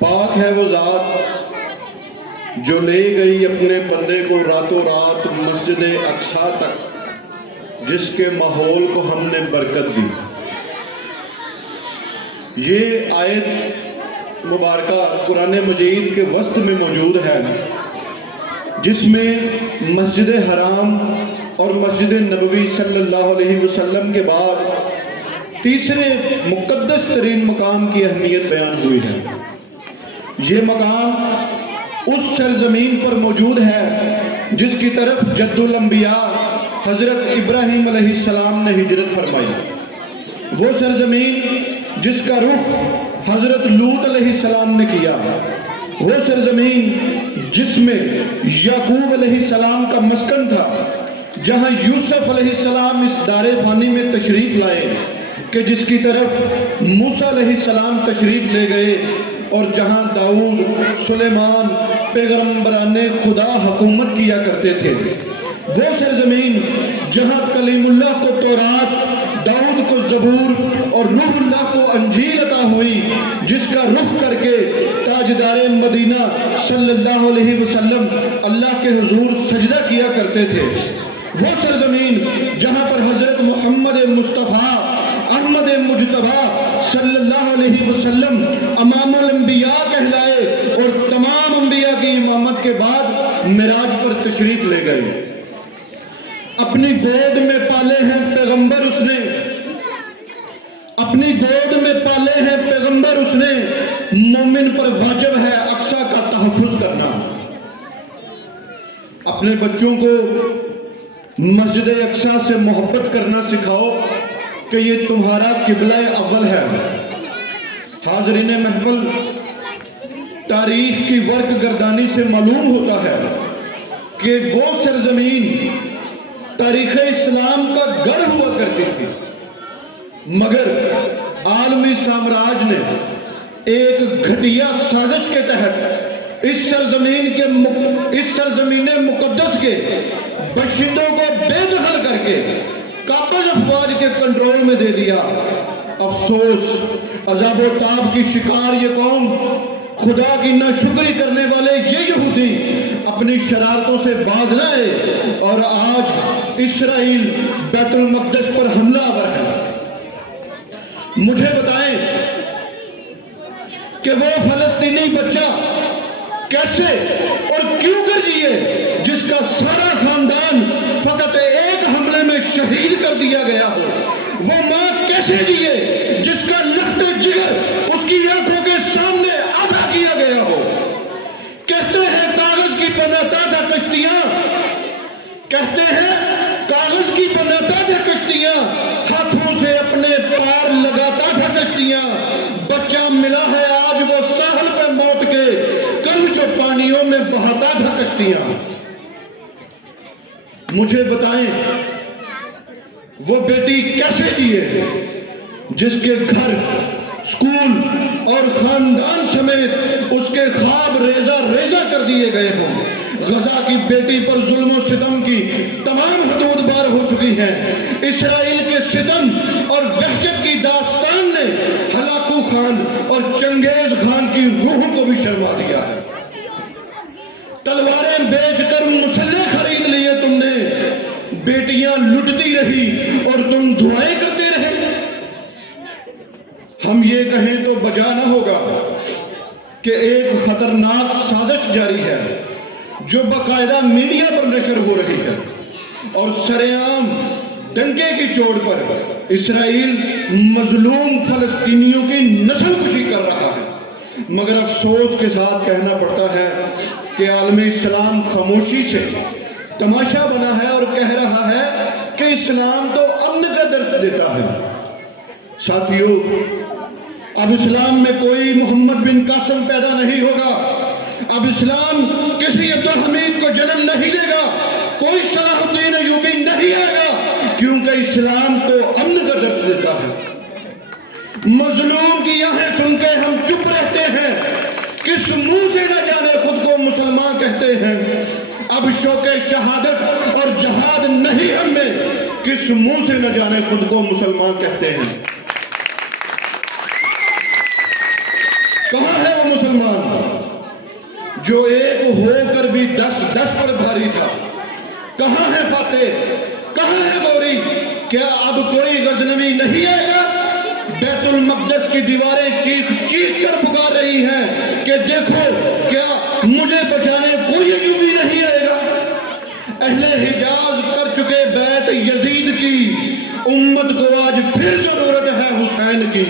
پاک ہے وہ ذات جو لے گئی اپنے بندے کو راتوں رات مسجد اقصیٰ تک، جس کے ماحول کو ہم نے برکت دی۔ یہ آیت مبارکہ قرآن مجید کے وسط میں موجود ہے، جس میں مسجد حرام اور مسجد نبوی صلی اللہ علیہ وسلم کے بعد تیسرے مقدس ترین مقام کی اہمیت بیان ہوئی ہے۔ یہ مقام اس سرزمین پر موجود ہے جس کی طرف جد الانبیاء حضرت ابراہیم علیہ السلام نے ہجرت فرمائی، وہ سرزمین جس کا رخ حضرت لوط علیہ السلام نے کیا، وہ سرزمین جس میں یعقوب علیہ السلام کا مسکن تھا، جہاں یوسف علیہ السلام اس دار فانی میں تشریف لائے کہ جس کی طرف موسیٰ علیہ السلام تشریف لے گئے، اور جہاں داؤد سلیمان پیغمبران خدا حکومت کیا کرتے تھے، وہ سرزمین جہاں کلیم اللہ کو تورات، داؤد کو زبور اور روح اللہ کو انجیل عطا ہوئی، جس کا رخ کر کے تاجدار مدینہ صلی اللہ علیہ وسلم اللہ کے حضور سجدہ کیا کرتے تھے، وہ سرزمین جہاں پر حضرت محمد مصطفیٰ احمد مجتبیٰ صلی اللہ علیہ وسلم امام الانبیاء کہلائے اور تمام انبیاء کی امامت کے بعد معراج پر تشریف لے گئے۔ اپنی گود میں پالے ہیں پیغمبر اس نے، اپنی گود میں پالے ہیں پیغمبر اس نے، مومن پر واجب ہے اقصیٰ کا تحفظ کرنا۔ اپنے بچوں کو مسجد اقصیٰ سے محبت کرنا سکھاؤ کہ یہ تمہارا قبلہ اول ہے۔ حاضرین محفل، تاریخ کی ورق گردانی سے معلوم ہوتا ہے کہ وہ سرزمین تاریخ اسلام کا گڑھ ہوا کرتی تھی، مگر عالمی سامراج نے ایک گھٹیا سازش کے تحت اس سرزمین مقدس کے باشندوں کو بے دخل کر کے قابض افواج کے کنٹرول میں دے دیا۔ افسوس، عذاب و تاب کی شکار یہ قوم، خدا کی ناشکری کرنے والے یہ یہودی اپنی شرارتوں سے باز نہ آئے، اور آج اسرائیل بیت المقدس پر حملہ آور ہے۔ مجھے بتائیں کہ وہ فلسطینی بچہ کیسے اور کیوں کر جیے جس کا سارا خاندان فقط ایک حملے میں شہید کر دیا گیا ہو؟ وہ ماں کیسے جیے جس کا لخت جگر اس کی آنکھوں کے سامنے آدھا کیا گیا ہو؟ کہتے ہیں کاغذ کی بناتا تھا کشتیاں، کہتے ہیں کاغذ کی بناتا تھا کشتیاں، ہاتھوں سے اپنے پار لگاتا تھا کشتیاں، بچہ ملا ہے آج وہ ساحل پہ موت کے، کل جو پانیوں میں بہاتا تھا کشتیاں۔ مجھے بتائیں وہ بیٹی کیسے جیے جس کے گھر، سکول اور خاندان سمیت اس کے خواب ریزہ ریزہ کر دیے گئے ہوں۔ غزہ کی بیٹی پر ظلم و ستم کی تمام حدود بار ہو چکی ہیں۔ اسرائیل کے ستم اور وحشت کی داستان نے ہلاکو خان اور چنگیز خان کی روحوں کو بھی شرما دیا ہے۔ تلواریں بیچ کر مسلح خرید لیے تم نے، بیٹیاں لٹتی رہی اور تم دعائیں کرتے رہے۔ ہم یہ کہیں تو بجا نہ ہوگا کہ ایک خطرناک سازش جاری ہے جو باقاعدہ میڈیا پر نشر ہو رہی ہے، اور سرعام ڈنکے کی چوٹ پر اسرائیل مظلوم فلسطینیوں کی نسل کشی کر رہا ہے۔ مگر افسوس کے ساتھ کہنا پڑتا ہے کہ عالم اسلام خاموشی سے تماشا بنا ہے اور کہہ رہا ہے کہ اسلام تو امن کا درس دیتا ہے۔ ساتھیو، اب اسلام میں کوئی محمد بن قاسم پیدا نہیں ہوگا، اب اسلام کسی عبدالحمید کو جنم نہیں دے گا، کوئی صلاح الدین ایوبی نہیں آئے گا، کیونکہ اسلام تو امن کا درس دیتا ہے۔ مظلوم کی آہیں سن کے ہم چپ رہتے ہیں، کس منہ سے نہ جانے خود کو مسلمان کہتے ہیں۔ اب شوق شہادت اور جہاد نہیں ہم میں، کس منہ سے نہ جانے خود کو مسلمان کہتے ہیں۔ کہاں ہے وہ مسلمان جو ایک ہو کر بھی 10 پر بھاری تھا؟ کہاں ہے فاتح؟ کہاں ہے غوری؟ کیا اب کوئی غزنوی نہیں آئے گا؟ بیت المقدس کی دیواریں چیخ چیخ کر پکار رہی ہیں کہ دیکھو کیا مجھے بچانے کوئی یزیدی نہیں آئے گا؟ اہل حجاز کر چکے بیعت یزید کی، امت کو آج پھر ضرورت ہے حسین کی۔